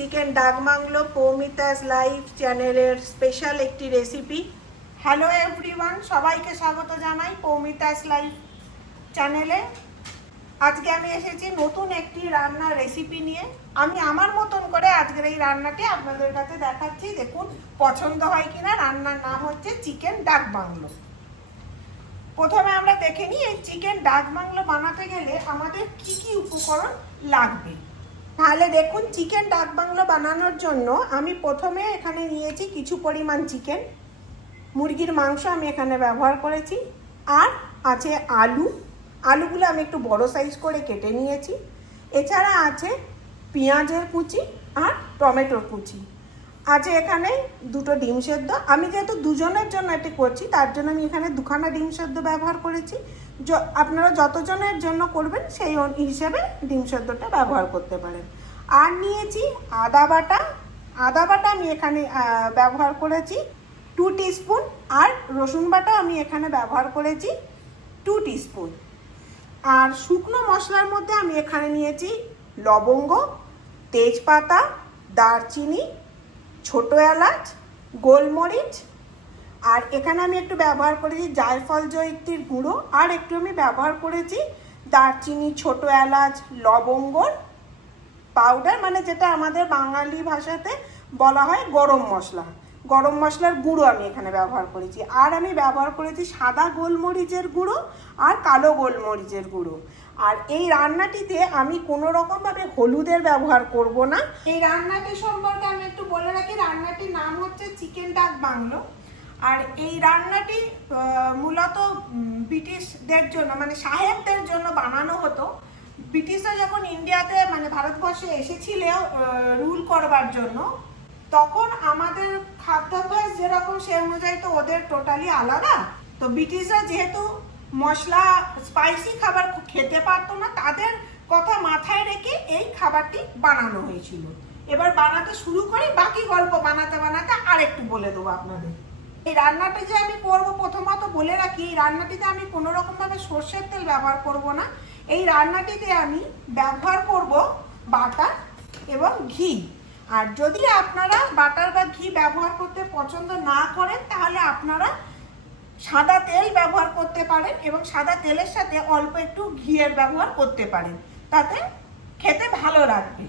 Chicken ডাক bungalow পৌমিতাস live চ্যানেলের special একটি রেসিপি। হ্যালো এভরিওয়ান, সবাইকে স্বাগত জানাই পৌমিতাস লাইভ চ্যানেলে। আজকে আমি এসেছি নতুন একটি রান্নার রেসিপি নিয়ে। আমি আমার মতন করে আজকের এই রান্নাটি আপনাদের কাছে দেখাচ্ছি, দেখুন পছন্দ হয় কিনা। রান্নার নাম হচ্ছে চিকেন ডাক বাংলো। প্রথমে আমরা দেখে নিই এই চিকেন ডাক বাংলো বানাতে গেলে আমাদের কি কি উপকরণ লাগবে। তাহলে দেখুন, চিকেন ডাক বাংলো বানানোর জন্য আমি প্রথমে এখানে নিয়েছি কিছু পরিমাণ চিকেন, মুরগির মাংস আমি এখানে ব্যবহার করেছি, আর আছে আলুগুলো আমি একটু বড় সাইজ করে কেটে নিয়েছি। এছাড়া আছে পেঁয়াজের কুচি আর টমেটোর কুচি, আছে এখানে দুটো ডিম সেদ্ধ। আমি যেহেতু দুজনের জন্য এটি করছি তার জন্য আমি এখানে দুখানা ডিম সেদ্ধ ব্যবহার করেছি। আপনারা যতজনের জন্য করবেন সেই হিসেবে ডিম সেদ্ধটা ব্যবহার করতে পারেন। আর নিয়েছি আদা বাটা আমি এখানে ব্যবহার করেছি 2 টিস্পুন, আর রসুন বাটা আমি এখানে ব্যবহার করেছি 2 টিস্পুন। আর শুকনো মশলার মধ্যে আমি এখানে নিয়েছি লবঙ্গ, তেজপাতা, দারচিনি, ছোটো এলাচ, গোলমরিচ, আর এখানে আমি একটু ব্যবহার করেছি জায়ফল জয়িত্রীর গুঁড়ো, আর একটু আমি ব্যবহার করেছি দারচিনি, ছোটো এলাচ, লবঙ্গর পাউডার, মানে যেটা আমাদের বাঙালি ভাষাতে বলা হয় গরম মশলার গুঁড়ো আমি এখানে ব্যবহার করেছি। আর আমি ব্যবহার করেছি সাদা গোলমরিচের গুঁড়ো আর কালো গোলমরিচের গুঁড়ো। আর এই রান্নাটিতে আমি কোনো রকমভাবে হলুদের ব্যবহার করব না। এই রান্নাটি সম্পর্কে আমি একটু বলে রাখি, রান্নাটির নাম হচ্ছে চিকেন ডাক বাংলো। আর এই রান্নাটি মূলত ব্রিটিশদের জন্য, মানে সাহেবদের জন্য বানানো হতো। ব্রিটিশরা যখন ইন্ডিয়াতে, মানে ভারতবর্ষে এসেছিল রুল করবার জন্য, তখন আমাদের খাদ্যাভ্যাস যেরকম সে অনুযায়ী তো ওদের টোটালি আলাদা। তো ব্রিটিশরা যেহেতু মশলা স্পাইসি খাবার খেতে পারতো না, তাদের কথা মাথায় রেখে এই খাবারটি বানানো হয়েছিল। এবার বানাতে শুরু করি, বাকি গল্প বানাতে বানাতে আর একটু বলে দেবো আপনাদের। এই রান্নাটা যে আমি করব, প্রথমত বলে রাখি, এই রান্নাটিতে আমি কোনো রকমভাবে সর্ষের তেল ব্যবহার করব না। এই রান্নাটিতে আমি ব্যবহার করব বাটার এবং ঘি। আর যদি আপনারা বাটার বা ঘি ব্যবহার করতে পছন্দ না করেন, তাহলে আপনারা সাদা তেল ব্যবহার করতে পারেন, এবং সাদা তেলের সাথে অল্প একটু ঘিয়ের ব্যবহার করতে পারেন, তাতে খেতে ভালো লাগবে।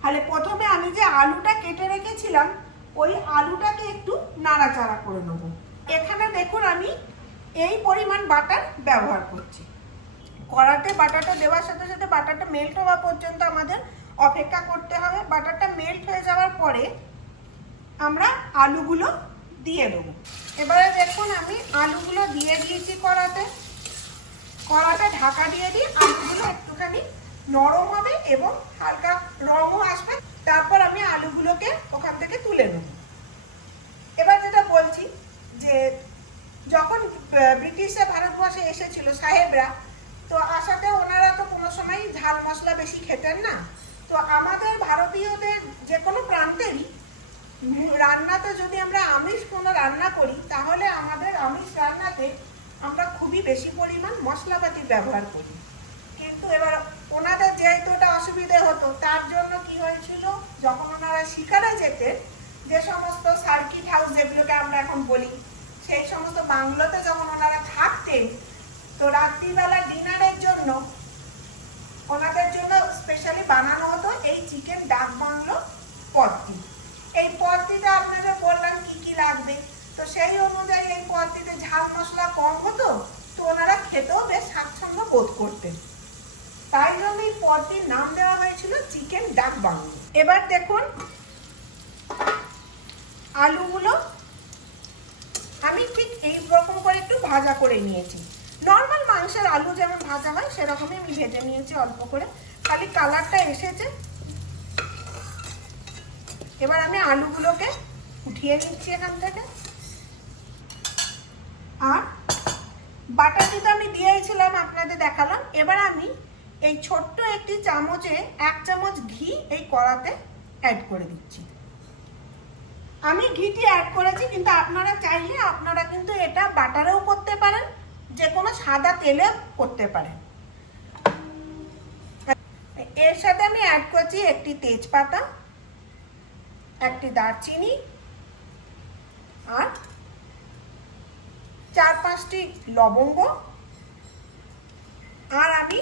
তাহলে প্রথমে আমি যে আলুটা কেটে রেখেছিলাম, ওই আলুটাকে একটু নাড়াচাড়া করে নেব। এখানে দেখুন আমি এই পরিমাণ বাটার ব্যবহার করছি। কড়াতে বাটারটা দেওয়ার সাথে সাথে বাটারটা মেল্ট হওয়া পর্যন্ত আমাদের অপেক্ষা করতে হবে। বাটারটা মেল্ট হয়ে যাওয়ার পরে আমরা আলুগুলো দিয়ে দেবো। এবারে দেখুন আমি আলুগুলো দিয়ে দিয়েছি কড়াতে ঢাকা দিয়ে দিয়ে আলুগুলো একটুখানি নরম হবে এবং হালকা রঙও আসবে। তারপর আমি আলুগুলোকে ওখান থেকে তুলে নেব। এবার যেটা বলছি, যে যখন ব্রিটিশরা ভারতবর্ষে এসেছিল সাহেবরা, তো আসাতে ওনারা তো কোনো সময় ঝাল মশলা বেশি খেতেন না। তো আমাদের ভারতীয়দের যে কোনো প্রান্তেরই রান্নাতে যদি আমরা আমিষ কোনো রান্না করি, তাহলে আমাদের আমিষ রান্নাতে আমরা খুবই বেশি পরিমাণ মশলাপাতি ব্যবহার করি। কিন্তু এবার ওনাদের যেহেতু ওটা অসুবিধে হতো, তার জন্য কি হয়েছিল, যখন ওনারা শিকারে যেতেন, যে সমস্ত সার্কিট হাউস যেগুলোকে আমরা এখন বলি, সেই সমস্ত বাংলোতে যখন ওনারা থাকতেন, তো রাত্রিবেলা ডিনারের জন্য ওনাদের জন্য স্পেশালি বানানো হতো এই চিকেন ডাক বাংলো পদটি। এই পদটিতে আপনাদের বললাম কি কি লাগবে, তো সেই অনুযায়ী এই পদটিতে ঝাল মশলা কম হতো, তো ওনারা খেতেও বেশ স্বাচ্ছন্দ্য বোধ করতেন। তাই জন্য এই পদটির নাম দেওয়া হয়েছিল চিকেন ডাক বাংলো। এবার দেখুন আলুগুলো আমি ঠিক এই রকম করে একটু ভাজা করে নিয়েছি। নর্মাল মাংসের আলু যেমন ভাজা হয় সেরকমই আমি ভেজে নিয়েছি অল্প করে, খালি কালারটা এসেছে। এবার আমি আলুগুলোকে উঠিয়ে নিচ্ছি এখান থেকে। আর বাটারটি তো আমি দিয়েছিলাম, আপনাদের দেখালাম। এবার আমি এই ছোট্ট একটি চামচে 1 চামচ ঘি এই কড়াতে অ্যাড করে দিচ্ছি। আমি ঘিটি অ্যাড করেছি, কিন্তু আপনারা চাইলে আপনারা কিন্তু এটা বাটারেও করতে পারেন, যে কোনো সাদা তেলে করতে পারেন। এর সাথে আমি অ্যাড করছি একটি তেজপাতা, একটি দারচিনি আর 4-5টি লবঙ্গ আর আমি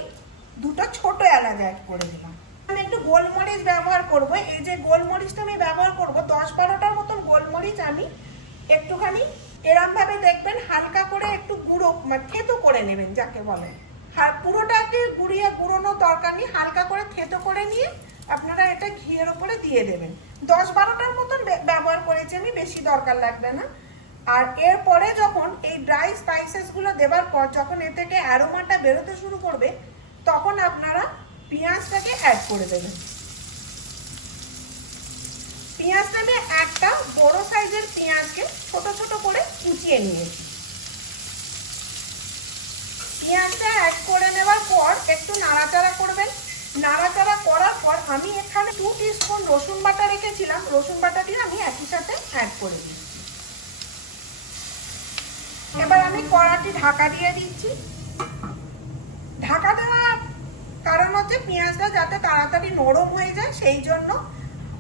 2টো ছোট এলাচ অ্যাড করে দিলাম। আমি একটু গোলমরিচ ব্যবহার করব। এই যে গোলমরিচটা আমি ব্যবহার করব 10-12টার মতন গোলমরিচ আমি একটুখানি এরমভাবে দেখবেন হালকা করে একটু গুঁড়ো মানে থেতো করে নেবেন যাকে বলে। আর পুরোটাকে গুঁড়োনোর দরকার নেই, হালকা করে থেতো করে নিয়ে আপনারা এটা ঘিয়ের ওপরে দিয়ে দেবেন। 10-12টার মতন ব্যবহার করেছি আমি, বেশি দরকার লাগবে না। আর এরপরে যখন এই ড্রাই স্পাইসেসগুলো দেওয়ার পর যখন এ থেকে অ্যারোমাটা বেরোতে শুরু করবে তখন আপনারা পেঁয়াজটাকে অ্যাড করে দেবেন। পেঁয়াজটা আমি একটা বড় সাইজের পেঁয়াজকে ছোট ছোট করে কুচিয়ে নিয়েছি। পেঁয়াজটা অ্যাড করে নেওয়ার পর একটু নাড়াচাড়া করবেন। নাড়াচাড়া করার পর আমি এখানে 2 টিস্পুন রসুন বাটা রেখেছিলাম, রসুন বাটা দিয়ে আমি একই সাথে অ্যাড করে দিচ্ছি। এবার আমি কড়াটি ঢাকা দিয়ে দিচ্ছি। ঢাকা দেওয়ার কারণ হচ্ছে পেঁয়াজটা যাতে তাড়াতাড়ি নরম হয়ে যায় সেই জন্য,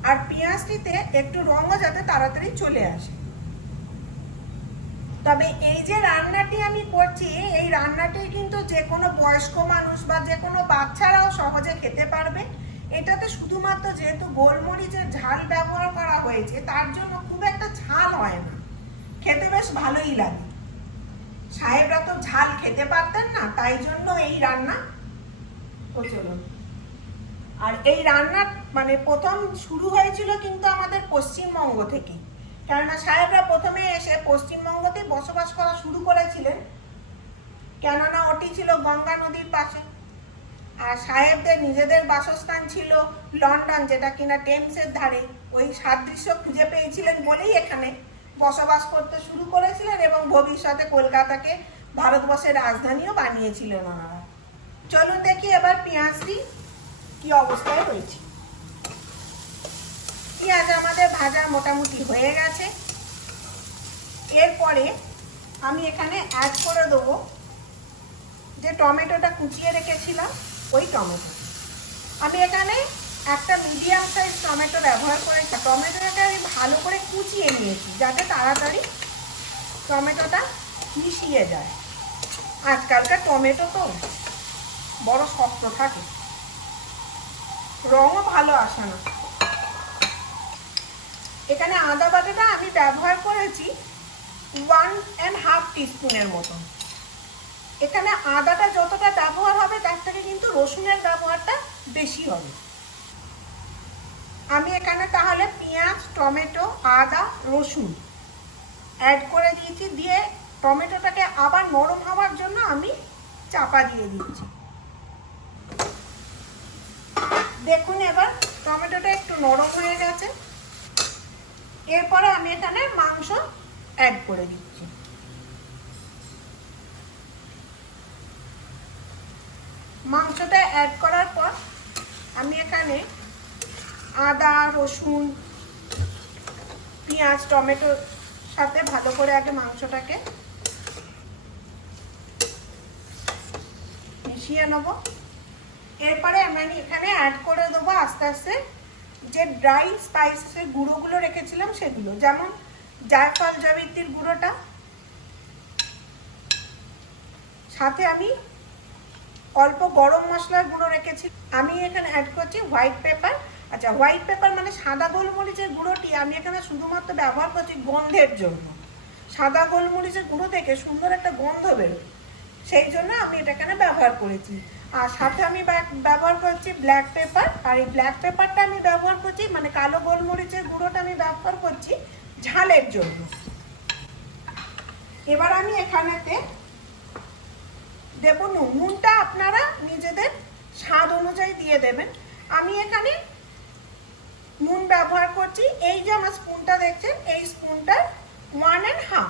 আর পেঁয়াজটিতে একটু রঙও যাতে তাড়াতাড়ি চলে আসে। তবে এই যে রান্নাটি আমি করছি এই রান্নাটি কিন্তু যে কোনো বয়স্ক মানুষ বা যে কোনো বাচ্চারাও সহজে খেতে পারবে। এটাতে শুধুমাত্র যেহেতু গোলমরিচের ঝাল ব্যবহার করা হয়েছে তার জন্য খুব একটা ঝাল হয় না, খেতে বেশ ভালোই লাগে। সাহেবরা তো ঝাল খেতে পারতেন না, তাই জন্য এই রান্না চলুন। আর এই রান্না মানে প্রথম শুরু হয়েছিল কিন্তু আমাদের পশ্চিমবঙ্গ থেকে, কেননা সাহেবরা প্রথমে এসে পশ্চিমবঙ্গতে বসবাস করা শুরু করেছিলেন, কেননা ওটি ছিল গঙ্গা নদীর পাশে। আর সাহেবদের নিজেদের বাসস্থান ছিল লন্ডন, যেটা কিনা টেমসের ধারে। ওই সাদৃশ্য খুঁজে পেয়েছিলেন বলেই এখানে বসবাস করতে শুরু করেছিলেন এবং ভবিষ্যতে কলকাতাকে ভারতবর্ষের রাজধানীও বানিয়েছিলেন ওনারা। চলুন দেখি এবার পেঁয়াজটি কি অবস্থায় রয়েছে। পেঁয়াজ আমাদের ভাজা মোটামুটি হয়ে গেছে। এরপরে আমি এখানে অ্যাড করে দেবো যে টমেটোটা কুচিয়ে রেখেছিলাম ওই টমেটো। আমি এখানে একটা মিডিয়াম সাইজ টমেটো ব্যবহার করেছি। টমেটোটাকে আমি ভালো করে কুচিয়ে নিয়েছি যাতে তাড়াতাড়ি টমেটোটা মিশিয়ে যায়। আজকালকার টমেটো তো বড় শক্ত থাকে, রঙও ভালো আসে না। এখানে আদা বাটাটা আমি ব্যবহার করেছি 1.5 টিস্পুনের মতন। এখানে আদাটা যতটা ব্যবহার হবে তার থেকে কিন্তু রসুনের ব্যবহারটা বেশি হবে। আমি এখানে তাহলে পেঁয়াজ, টমেটো, আদা, রসুন অ্যাড করে দিয়েছি। দিয়ে টমেটোটাকে আবার নরম হওয়ার জন্য আমি চাপা দিয়ে দিচ্ছি। দেখুন এবার টমেটোটা একটু নরম হয়ে গেছে। এরপরে আমি এখানে মাংস অ্যাড করে দিচ্ছি। মাংসটা অ্যাড করার পর আমি এখানে আদা, রসুন, পেঁয়াজ, টমেটোর সাথে ভালো করে আগে মাংসটাকে মিশিয়ে নেব। এরপরে আমি এখানে অ্যাড করে দেবো আস্তে আস্তে যে ড্রাই স্পাইসেসের গুঁড়োগুলো রেখেছিলাম সেগুলো, যেমন জায়ফল জাবিত্রির গুঁড়োটা, সাথে আমি অল্প গরম মশলার গুঁড়ো রেখেছি। আমি এখানে অ্যাড করছি হোয়াইট পেপার। আচ্ছা, হোয়াইট পেপার মানে সাদা গোলমরিচের গুঁড়োটি আমি এখানে শুধুমাত্র ব্যবহার করছি গন্ধের জন্য। সাদা গোলমরিচের গুঁড়ো থেকে সুন্দর একটা গন্ধ বেরোয়, সেই জন্য আমি এটা এখানে ব্যবহার করেছি। আর সাথে আমি ব্যবহার করছি ব্ল্যাক পেপার। আর এই ব্ল্যাক পেপারটা আমি ব্যবহার করছি মানে কালো গোলমরিচের গুঁড়োটা আমি ব্যবহার করছি ঝালের জন্য। এবার আমি এখানেতে দেব নুন। নুনটা আপনারা নিজেদের স্বাদ অনুযায়ী দিয়ে দেবেন। আমি এখানে নুন ব্যবহার করছি, এই যে আমার স্পুনটা দেখছেন এই স্পুনটা 1.5।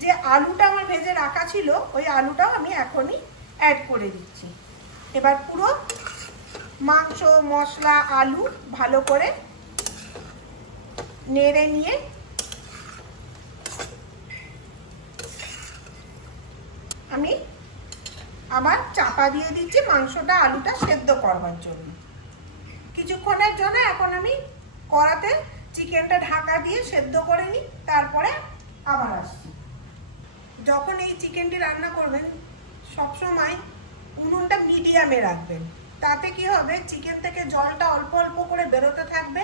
যে আলুটা আমার ভেজে রাখা ছিল ওই আলুটাও আমি এখনই অ্যাড করে দিচ্ছি। এবার পুরো মাংস, মশলা, আলু ভালো করে নেড়ে নিয়ে আমি আবার চাপা দিয়ে দিচ্ছি মাংসটা, আলুটা সেদ্ধ করবার জন্য। কিছুক্ষণের জন্য এখন আমি কড়াতে চিকেনটা ঢাকা দিয়ে সেদ্ধ করে নিই, তারপরে আবার আসছি। যখন এই চিকেনটি রান্না করবেন সবসময় উনুনটা মিডিয়ামে রাখবেন, তাতে কি হবে চিকেন থেকে জলটা অল্প অল্প করে বেরোতে থাকবে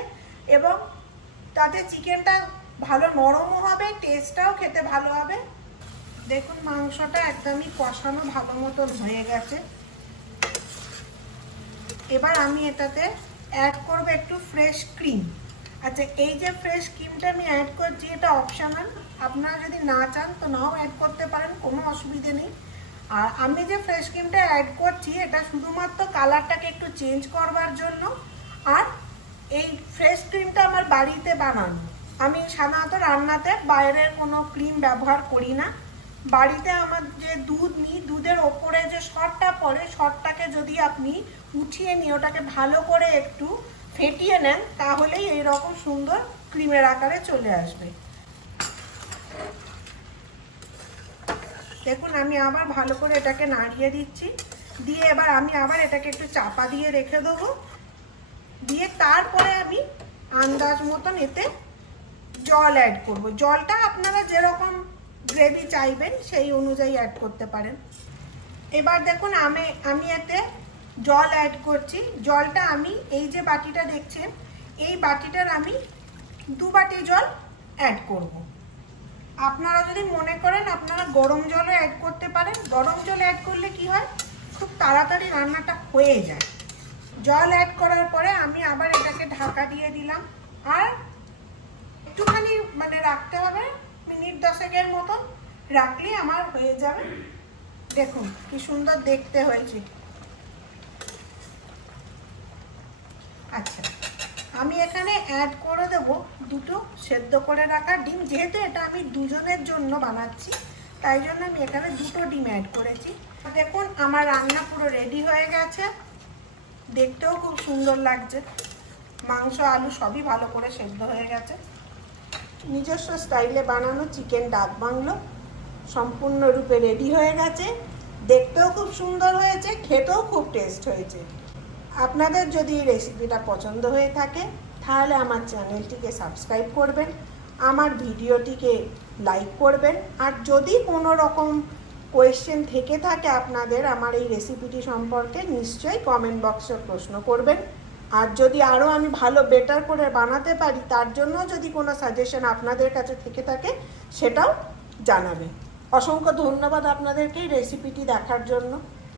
এবং তাতে চিকেনটা ভালো নরমও হবে, টেস্টটাও খেতে ভালো হবে। দেখুন মাংসটা একদমই কষানো ভালো মতন হয়ে গেছে। এবার আমি এটাতে অ্যাড করব একটু ফ্রেশ ক্রিম। আচ্ছা, এই যে ফ্রেশ ক্রিমটা আমি অ্যাড করছি এটা অপশনাল, আপনারা যদি না চান তো নাও অ্যাড করতে পারেন, কোনো অসুবিধে নেই। আর আমি যে ফ্রেশ ক্রিমটা অ্যাড করছি এটা শুধুমাত্র কালারটাকে একটু চেঞ্জ করবার জন্য। আর এই ফ্রেশ ক্রিমটা আমার বাড়িতে বানানো, আমি সাধারণত রান্নাতে বাইরের কোনো ক্রিম ব্যবহার করি না। বাড়িতে আমার যে দুধ নিই, দুধের ওপরে যে সরটা পড়ে, সরটাকে যদি আপনি উঠিয়ে নিয়ে ওটাকে ভালো করে একটু ফেটিয়ে নেন, তাহলেই এইরকম সুন্দর ক্রিমের আকারে চলে আসবে। দেখুন আমি আবার ভালো করে এটাকে নাড়িয়ে দিচ্ছি, দিয়ে এবার আমি আবার এটাকে একটু চাপা দিয়ে রেখে দেবো, দিয়ে তারপরে আমি আন্দাজ মতন এতে জল অ্যাড করব। জলটা আপনারা যেরকম গ্রেভি চাইবেন সেই অনুযায়ী অ্যাড করতে পারেন। এবার দেখুন আমি এতে জল অ্যাড করছি। জলটা আমি এই যে বাটিটা দেখছেন এই বাটিটার আমি 2 বাটি জল অ্যাড করব। আপনারা যদি মনে করেন আপনারা গরম জলও অ্যাড করতে পারেন। গরম জল অ্যাড করলে কি হয়, খুব তাড়াতাড়ি রান্নাটা হয়ে যায়। জল অ্যাড করার পরে আমি আবার এটাকে ঢাকা দিয়ে দিলাম, আর একটুখানি মানে রাখতে হবে, মিনিট 10 মতন রাখলেই আমার হয়ে যাবে। দেখুন কি সুন্দর দেখতে হয়েছে। আচ্ছা, আমি এখানে অ্যাড করে দেব 2টো সেদ্ধ করে রাখা ডিম। যেহেতু এটা আমি দুজনের জন্য বানাচ্ছি তাই জন্য আমি এখানে 2টো ডিম অ্যাড করেছি। দেখুন আমার রান্না পুরো রেডি হয়ে গেছে, দেখতেও খুব সুন্দর লাগছে। মাংস আলু সবই ভালো করে সেদ্ধ হয়ে গেছে। নিজস্ব স্টাইলে বানানো চিকেন ডাক বাংলো সম্পূর্ণরূপে রেডি হয়ে গেছে। দেখতেও খুব সুন্দর হয়েছে, খেতেও খুব টেস্ট হয়েছে। আপনাদের যদি এই রেসিপিটা পছন্দ হয়ে থাকে তাহলে আমার চ্যানেলটিকে সাবস্ক্রাইব করবেন, আমার ভিডিওটিকে লাইক করবেন। আর যদি কোনো রকম কোয়েশ্চেন থেকে থাকে আপনাদের আমার এই রেসিপিটি সম্পর্কে, নিশ্চয়ই কমেন্ট বক্সে প্রশ্ন করবেন। আর যদি আরও আমি ভালো বেটার করে বানাতে পারি তার জন্য যদি কোনো সাজেশন আপনাদের কাছে থেকে থাকে সেটাও জানাবেন। অসংখ্য ধন্যবাদ আপনাদেরকে এই রেসিপিটি দেখার জন্য।